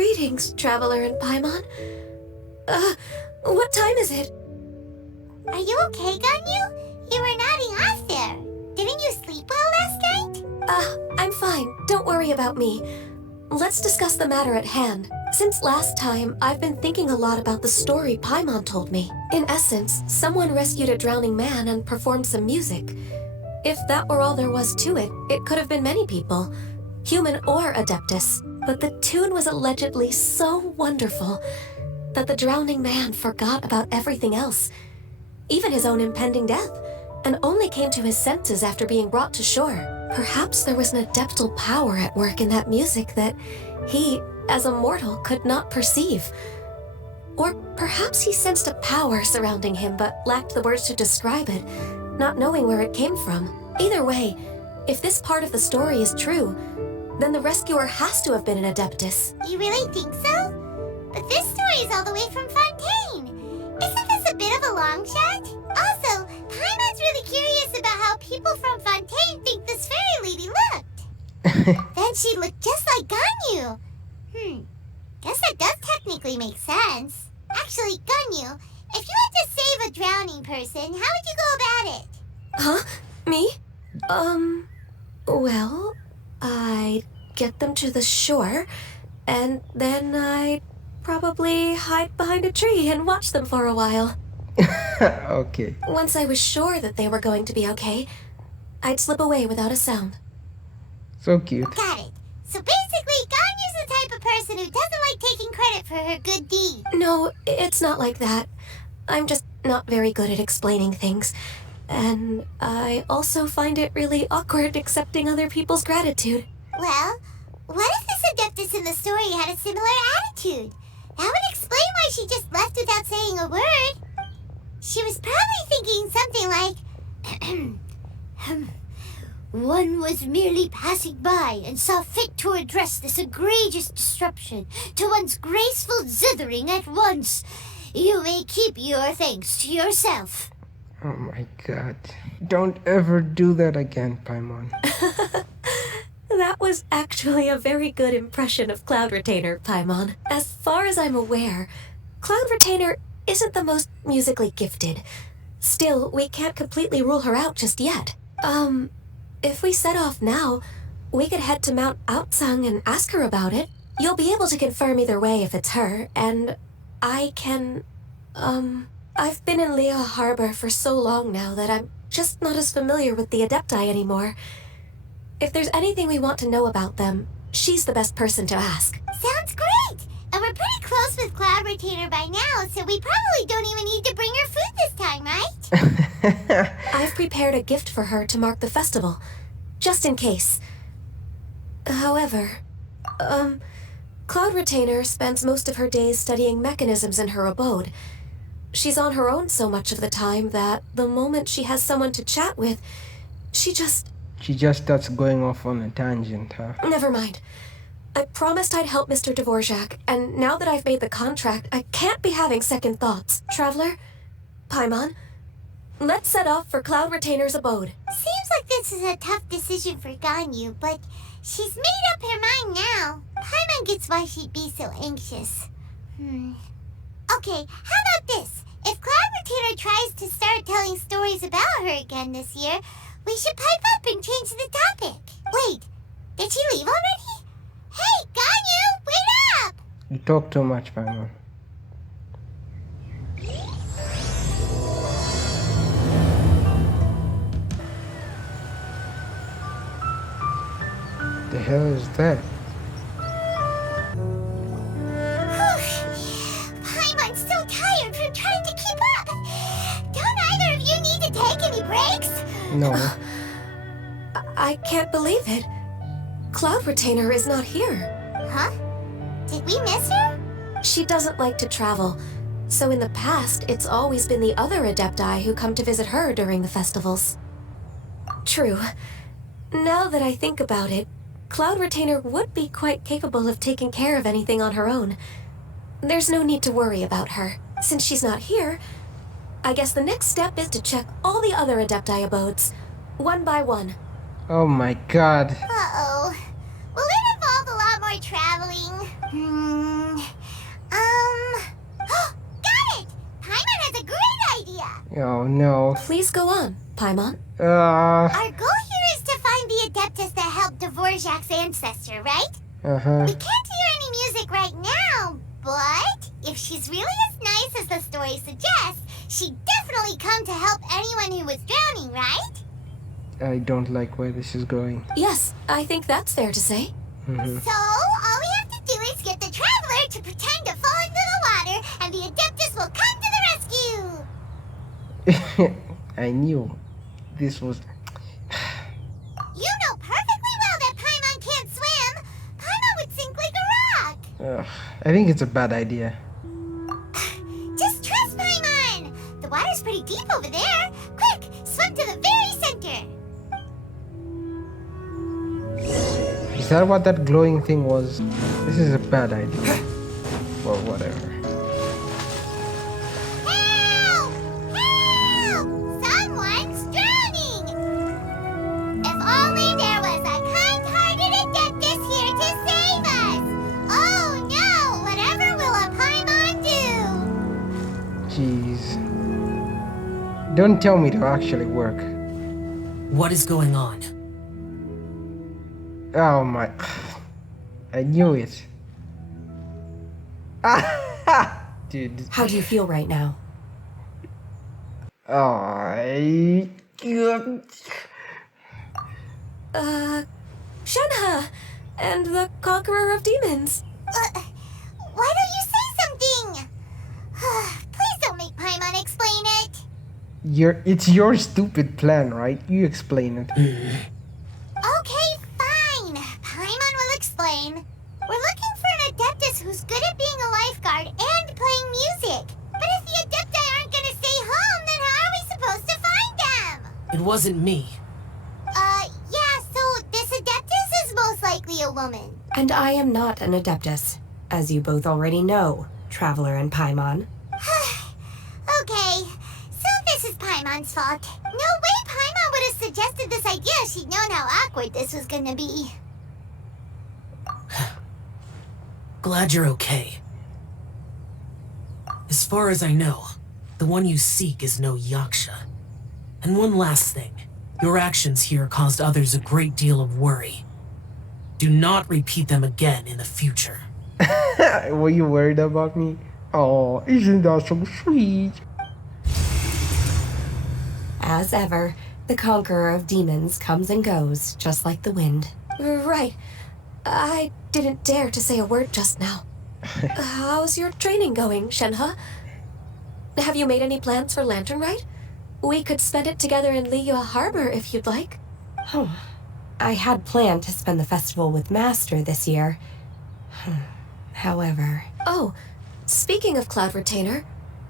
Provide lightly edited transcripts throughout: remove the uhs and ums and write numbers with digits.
Greetings, Traveler and Paimon. What time is it? Are you okay, Ganyu? You were nodding off there. Didn't you sleep well last night? I'm fine. Don't worry about me. Let's discuss the matter at hand. Since last time, I've been thinking a lot about the story Paimon told me. In essence, someone rescued a drowning man and performed some music. If that were all there was to it, it could have been many people, human or Adeptus. But the tune was allegedly so wonderful that the drowning man forgot about everything else, even his own impending death, and only came to his senses after being brought to shore. Perhaps there was an adeptal power at work in that music that he, as a mortal, could not perceive. Or perhaps he sensed a power surrounding him but lacked the words to describe it, not knowing where it came from. Either way, if this part of the story is true, then the rescuer has to have been an Adeptus. You really think so? But this story is all the way from Fontaine. Isn't this a bit of a long shot? Also, Paimon's really curious about how people from Fontaine think this fairy lady looked. Then she looked just like Ganyu. Guess that does technically make sense. Actually, Ganyu, if you had to save a drowning person, how would you go about it? Huh? Me? Well, I'd get them to the shore, and then I'd probably hide behind a tree and watch them for a while. Okay. Once I was sure that they were going to be okay, I'd slip away without a sound. So cute. Got it. So basically, Ganyu's the type of person who doesn't like taking credit for her good deed. No, it's not like that. I'm just not very good at explaining things. And I also find it really awkward accepting other people's gratitude. Well, what if this Adeptus in the story had a similar attitude? That would explain why she just left without saying a word. She was probably thinking something like, one was merely passing by and saw fit to address this egregious disruption to one's graceful zithering at once. You may keep your thanks to yourself. Oh my god. Don't ever do that again, Paimon. That was actually a very good impression of Cloud Retainer, Paimon. As far as I'm aware, Cloud Retainer isn't the most musically gifted. Still, we can't completely rule her out just yet. If we set off now, we could head to Mount Outsung and ask her about it. You'll be able to confirm either way if it's her, and I can, I've been in Lea Harbor for so long now that I'm just not as familiar with the Adepti anymore. If there's anything we want to know about them, she's the best person to ask. Sounds great! And we're pretty close with Cloud Retainer by now, so we probably don't even need to bring her food this time, right? I've prepared a gift for her to mark the festival, just in case. However, Cloud Retainer spends most of her days studying mechanisms in her abode. She's on her own so much of the time that the moment she has someone to chat with, she just starts going off on a tangent, huh? Never mind. I promised I'd help Mr. Dvorak, and now that I've made the contract, I can't be having second thoughts. Traveler, Paimon, let's set off for Cloud Retainer's abode. Seems like this is a tough decision for Ganyu, but she's made up her mind now. Paimon gets why she'd be so anxious. Okay, how about this? If Cloud Retainer tries to start telling stories about her again this year, we should pipe up and change the topic. Wait, did she leave already? Hey, Ganyu, wait up! You talk too much, Paimon. The hell is that? Paimon's so tired from trying to keep up. Don't either of you need to take any breaks? No. I can't believe it. Cloud Retainer is not here. Huh? Did we miss her? She doesn't like to travel, so in the past, it's always been the other Adepti who come to visit her during the festivals. True. Now that I think about it, Cloud Retainer would be quite capable of taking care of anything on her own. There's no need to worry about her. Since she's not here, I guess the next step is to check all the other Adepti abodes, one by one. Oh my god. Uh-oh. Will it involve a lot more traveling? Oh no. Please go on, Paimon. Our goal here is to find the Adeptus that helped Dvorak's ancestor, right? Uh-huh. We can't hear any music right now, but if she's really as nice as the story suggests, she'd definitely come to help anyone who was drowning, right? I don't like where this is going. Yes, I think that's fair to say. So, all we have to do is get the Traveler to pretend to fall into the water, and the Adeptus will come to the rescue! I knew this was... You know perfectly well that Paimon can't swim! Paimon would sink like a rock! I think it's a bad idea. Just trust Paimon! The water's pretty deep over there! Quick, swim to the very center! Is that what that glowing thing was? This is a bad idea. Well, whatever. Help! Help! Someone's drowning! If only there was a kind-hearted Adeptus here to save us! Oh no! Whatever will a Paimon do? Jeez. Don't tell me to actually work. What is going on? Oh my... I knew it. Dude. How do you feel right now? Shenhe! And the Conqueror of Demons. Why don't you say something? Please don't make Paimon explain it. It's your stupid plan, right? You explain it. Okay, fine. Paimon will explain. We're looking for an Adeptus who's good at being a lifeguard and playing music. But if the Adepti aren't gonna stay home, then how are we supposed to find them? It wasn't me. Yeah, so this Adeptus is most likely a woman. And I am not an Adeptus, as you both already know, Traveler and Paimon. Okay, so this is Paimon's fault. No way Paimon would have suggested this idea if she'd known how awkward this was gonna be. Glad you're okay. As far as I know, the one you seek is no Yaksha. And one last thing. Your actions here caused others a great deal of worry. Do not repeat them again in the future. Were you worried about me? Oh, isn't that so sweet? As ever, the Conqueror of Demons comes and goes, just like the wind. Right. I didn't dare to say a word just now. How's your training going, Shenhe? Have you made any plans for Lantern Rite? We could spend it together in Liyue Harbor if you'd like. Oh, I had planned to spend the festival with Master this year. However... Oh, speaking of Cloud Retainer,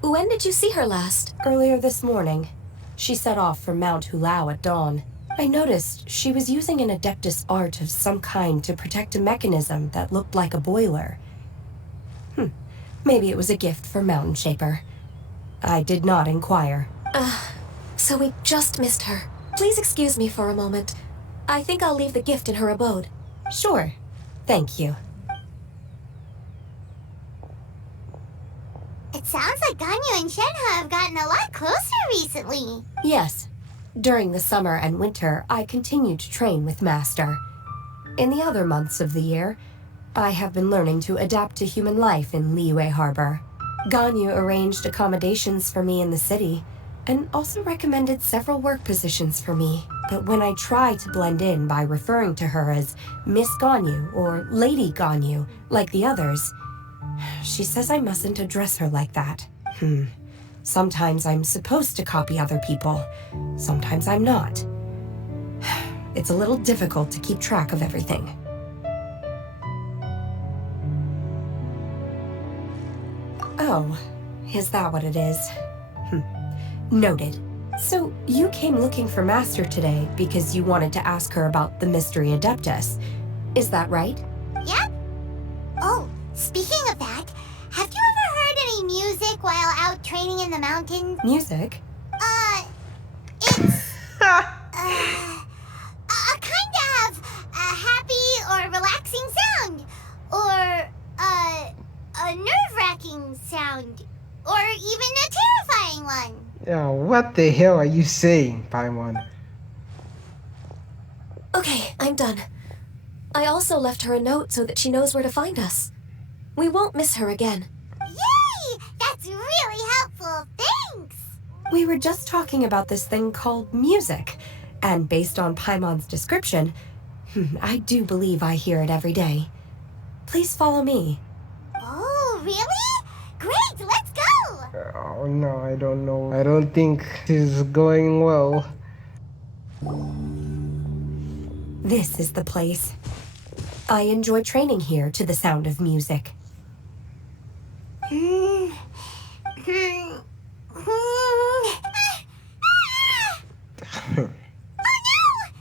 when did you see her last? Earlier this morning. She set off for Mount Hulao at dawn. I noticed she was using an Adeptus art of some kind to protect a mechanism that looked like a boiler. Maybe it was a gift for Mountain Shaper. I did not inquire. So we just missed her. Please excuse me for a moment. I think I'll leave the gift in her abode. Sure. Thank you. It sounds like Ganyu and Shenhe have gotten a lot closer recently. Yes. During the summer and winter, I continue to train with Master. In the other months of the year, I have been learning to adapt to human life in Liyue Harbor. Ganyu arranged accommodations for me in the city, and also recommended several work positions for me. But when I try to blend in by referring to her as Miss Ganyu or Lady Ganyu, like the others, she says I mustn't address her like that. Sometimes I'm supposed to copy other people, sometimes I'm not. It's a little difficult to keep track of everything. Oh, is that what it is? Noted. So, you came looking for Master today because you wanted to ask her about the Mystery Adeptus. Is that right? Yep. Oh, speaking of that, have you ever heard any music while out training in the mountains? Music? It's a kind of a happy or relaxing sound, or a nerve-wracking sound, or even a terrifying one. Yeah, what the hell are you saying, Paimon? Okay, I'm done. I also left her a note so that she knows where to find us. We won't miss her again. Yay! That's really helpful. Thanks! We were just talking about this thing called music, and based on Paimon's description, I do believe I hear it every day. Please follow me. Oh, really? Great, let's go! Oh no, I don't know. I don't think this is going well. This is the place. I enjoy training here to the sound of music. Oh no!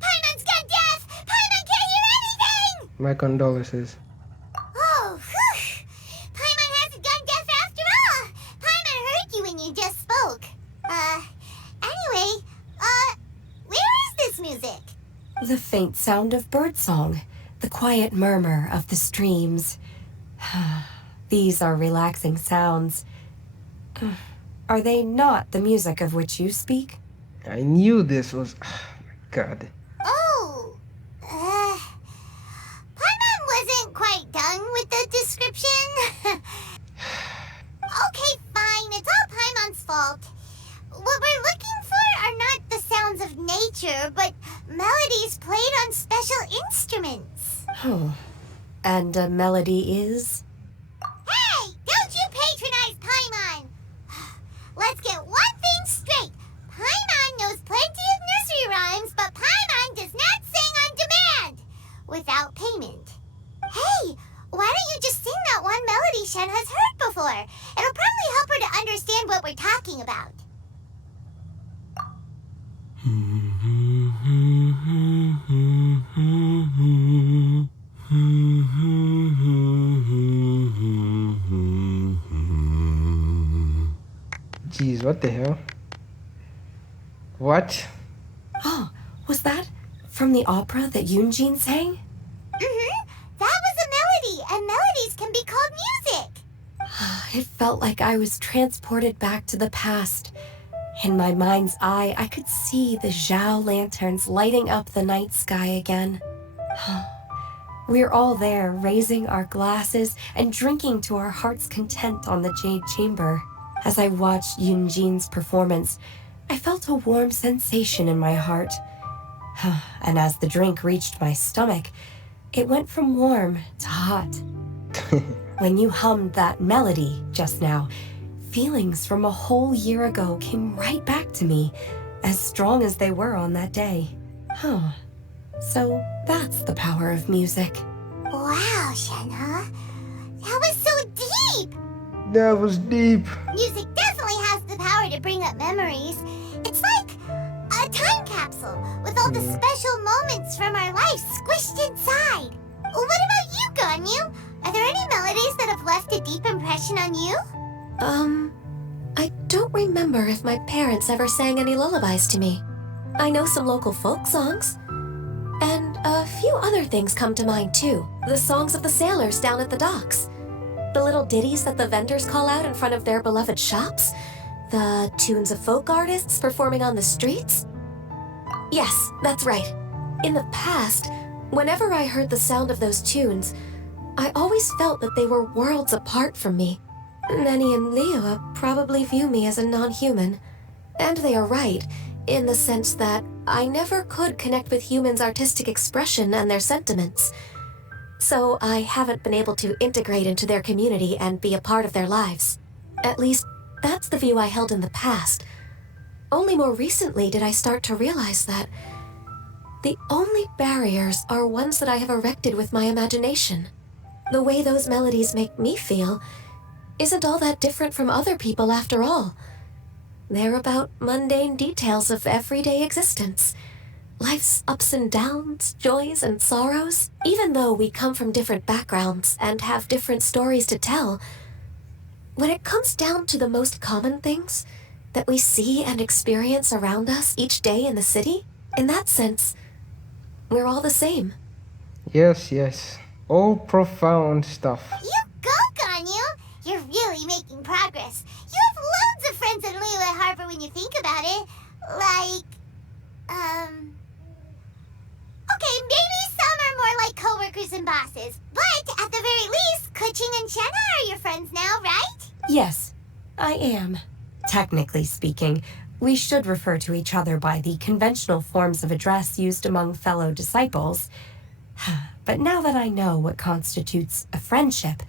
Paimon's gone deaf! Paimon can't hear anything! My condolences. Oh, whew! Paimon hasn't gone deaf after all! Paimon heard you when you just spoke. Anyway, where is this music? The faint sound of birdsong, the quiet murmur of the streams. These are relaxing sounds. Are they not the music of which you speak? I knew this was... God. Oh, Paimon wasn't quite done with the description. Okay, fine, it's all Paimon's fault. What we're looking for are not the sounds of nature, but melodies played on special instruments. Oh. And a melody is? Hey, don't you patronize Paimon! Let's get one thing straight. Paimon knows plenty of nursery rhymes, but Paimon does not sing on demand without payment. Hey, why don't you just sing that one melody Shen has heard before? It'll probably help her to understand what we're talking about. Jeez, what the hell? What? Oh, was that from the opera that Yunjin sang? That was a melody, and melodies can be called music. It felt like I was transported back to the past. In my mind's eye, I could see the Zhao lanterns lighting up the night sky again. We're all there, raising our glasses and drinking to our heart's content on the Jade Chamber. As I watched Yunjin's performance, I felt a warm sensation in my heart. And as the drink reached my stomach, it went from warm to hot. When you hummed that melody just now, feelings from a whole year ago came right back to me, as strong as they were on that day. So that's the power of music. Wow, Shenhe. That was so deep. That was deep. Music definitely has the power to bring up memories. It's like a time capsule with all the special moments from our life squished inside. What about you, Ganyu? Are there any melodies that have left a deep impression on you? I don't remember if my parents ever sang any lullabies to me. I know some local folk songs. And a few other things come to mind too. The songs of the sailors down at the docks. The little ditties that the vendors call out in front of their beloved shops. The tunes of folk artists performing on the streets. Yes, that's right. In the past, whenever I heard the sound of those tunes, I always felt that they were worlds apart from me. Nenny and Liyue probably view me as a non-human. And they are right, in the sense that I never could connect with humans' artistic expression and their sentiments. So I haven't been able to integrate into their community and be a part of their lives. At least, that's the view I held in the past. Only more recently did I start to realize that the only barriers are ones that I have erected with my imagination. The way those melodies make me feel isn't all that different from other people after all. They're about mundane details of everyday existence. Life's ups and downs, joys and sorrows. Even though we come from different backgrounds and have different stories to tell, when it comes down to the most common things that we see and experience around us each day in the city, in that sense, we're all the same. Yes. All profound stuff. You go, Ganyu! You're really making progress. You have loads of friends in Liyue Harbor when you think co-workers and bosses. But at the very least, Kuching and Shenhe are your friends now, right? Yes, I am. Technically speaking, we should refer to each other by the conventional forms of address used among fellow disciples. But now that I know what constitutes a friendship,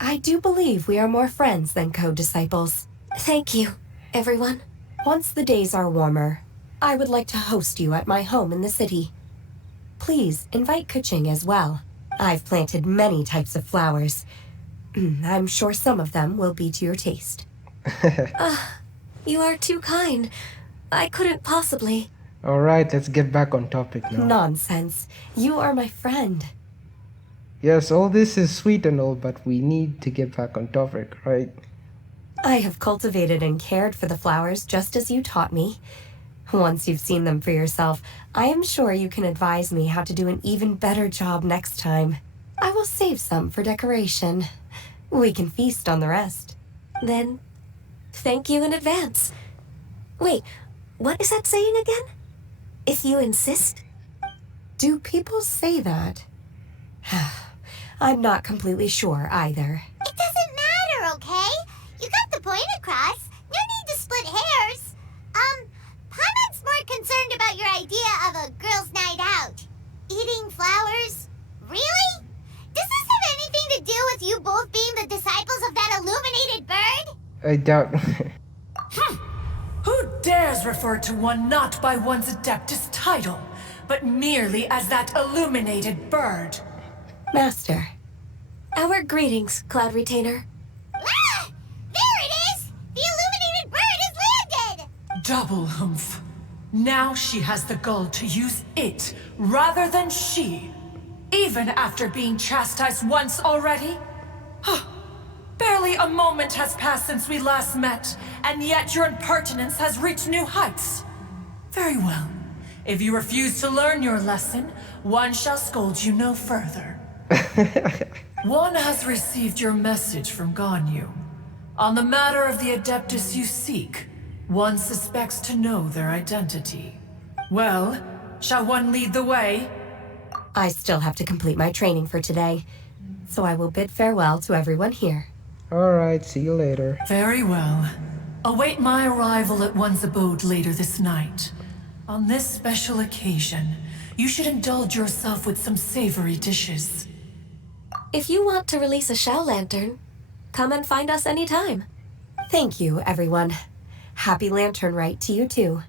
I do believe we are more friends than co-disciples. Thank you, everyone. Once the days are warmer, I would like to host you at my home in the city. Please invite Kuching as well. I've planted many types of flowers. I'm sure some of them will be to your taste. You are too kind. I couldn't possibly. Alright, let's get back on topic now. Nonsense. You are my friend. Yes, all this is sweet and all, but we need to get back on topic, right? I have cultivated and cared for the flowers just as you taught me. Once you've seen them for yourself, I am sure you can advise me how to do an even better job next time. I will save some for decoration. We can feast on the rest. Then, thank you in advance. Wait, what is that saying again? If you insist? Do people say that? I'm not completely sure either. It doesn't matter, okay? You got the point across. No need to split hairs. Paimon's more concerned about your idea of a girls' night out. Eating flowers? Really? Does this have anything to do with you both being the disciples of that illuminated bird? I doubt. Who dares refer to one not by one's Adeptus title, but merely as that illuminated bird? Master, Our greetings, Cloud Retainer. Ah! There it is! The illuminated bird has landed! Double humph. Now she has the gall to use it rather than she, even after being chastised once already? Barely a moment has passed since we last met, and yet your impertinence has reached new heights. Very well. If you refuse to learn your lesson, one shall scold you no further. One has received your message from Ganyu. On the matter of the Adeptus you seek, one suspects to know their identity. Well, shall one lead the way? I still have to complete my training for today, so I will bid farewell to everyone here. Alright, see you later. Very well. Await my arrival at one's abode later this night. On this special occasion, you should indulge yourself with some savory dishes. If you want to release a shell lantern, come and find us anytime. Thank you, everyone. Happy Lantern Rite to you too.